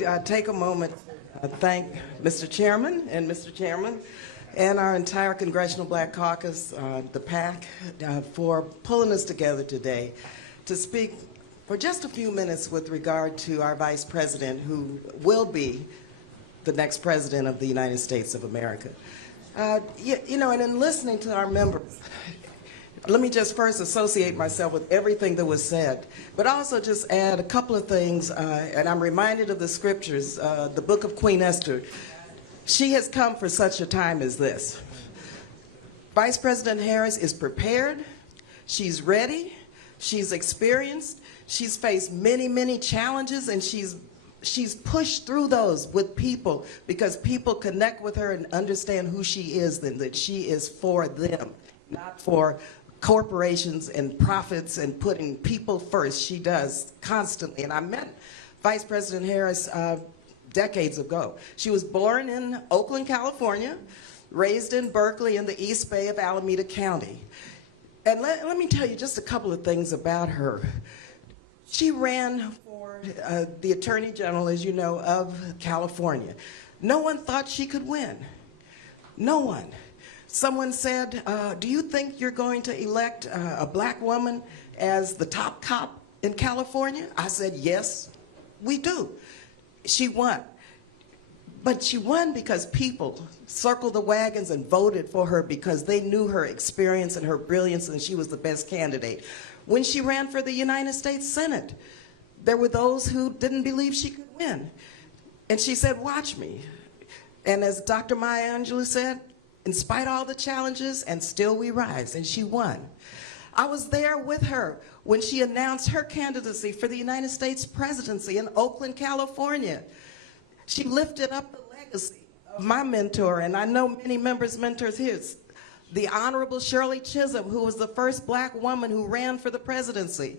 me take a moment to thank Mr. Chairman and our entire Congressional Black Caucus, the PAC, for pulling us together today to speak for just a few minutes with regard to our Vice President, who will be the next President of the United States of America. You know, and in listening to our members, let me just first associate myself with everything that was said, but also just add a couple of things, and I'm reminded of the scriptures, the book of Queen Esther. She has come for such a time as this. Vice President Harris is prepared, she's ready, she's experienced, she's faced many, many challenges, and she's pushed through those with people because people connect with her and understand who she is, and that she is for them, not for corporations and profits and putting people first. She does constantly. And I met Vice President Harris decades ago. She was born in Oakland, California, raised in Berkeley in the East Bay of Alameda County. And let me tell you just a couple of things about her. She ran for the Attorney General, as you know, of California. No one thought she could win. No one. Someone said, do you think you're going to elect a black woman as the top cop in California? I said, yes, we do. She won. But she won because people circled the wagons and voted for her because they knew her experience and her brilliance, and she was the best candidate. When she ran for the United States Senate, there were those who didn't believe she could win. And she said, watch me. And as Dr. Maya Angelou said, in spite of all the challenges, and still we rise, and she won. I was there with her when she announced her candidacy for the United States presidency in Oakland, California. She lifted up the legacy of my mentor, and I know many members' mentors here, the Honorable Shirley Chisholm, who was the first black woman who ran for the presidency.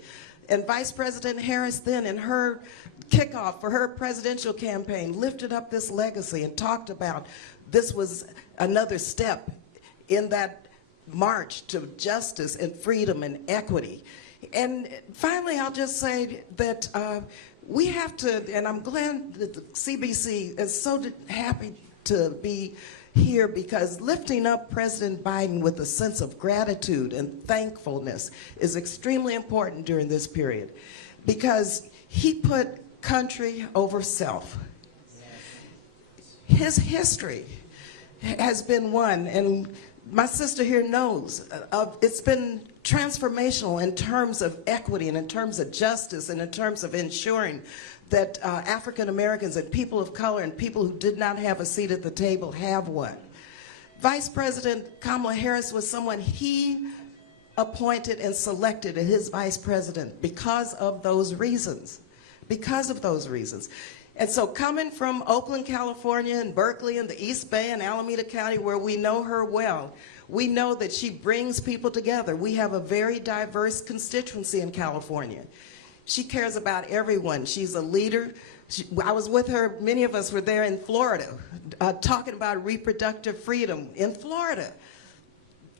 And Vice President Harris then, in her kickoff for her presidential campaign, lifted up this legacy and talked about this was another step in that march to justice and freedom and equity. And finally, I'll just say that we have to, and I'm glad that the CBC is so happy to be here, because lifting up President Biden with a sense of gratitude and thankfulness is extremely important during this period, because he put country over self. His history has been one, and my sister here knows, it's been transformational in terms of equity and in terms of justice and in terms of ensuring that African Americans and people of color and people who did not have a seat at the table have one. Vice President Kamala Harris was someone he appointed and selected as his vice president because of those reasons. Because of those reasons. And so coming from Oakland, California, and Berkeley, and the East Bay, and Alameda County, where we know her well, we know that she brings people together. We have a very diverse constituency in California. She cares about everyone. She's a leader. I was with her, many of us were there in Florida, talking about reproductive freedom in Florida.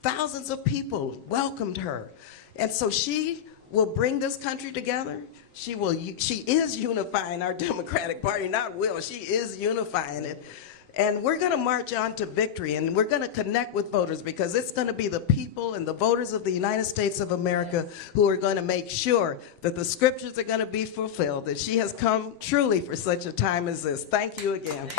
Thousands of people welcomed her. And so she will bring this country together. She is unifying our Democratic Party, not will, she is unifying it. And we're gonna march on to victory, and we're gonna connect with voters, because it's gonna be the people and the voters of the United States of America who are gonna make sure that the scriptures are gonna be fulfilled, that she has come truly for such a time as this. Thank you again.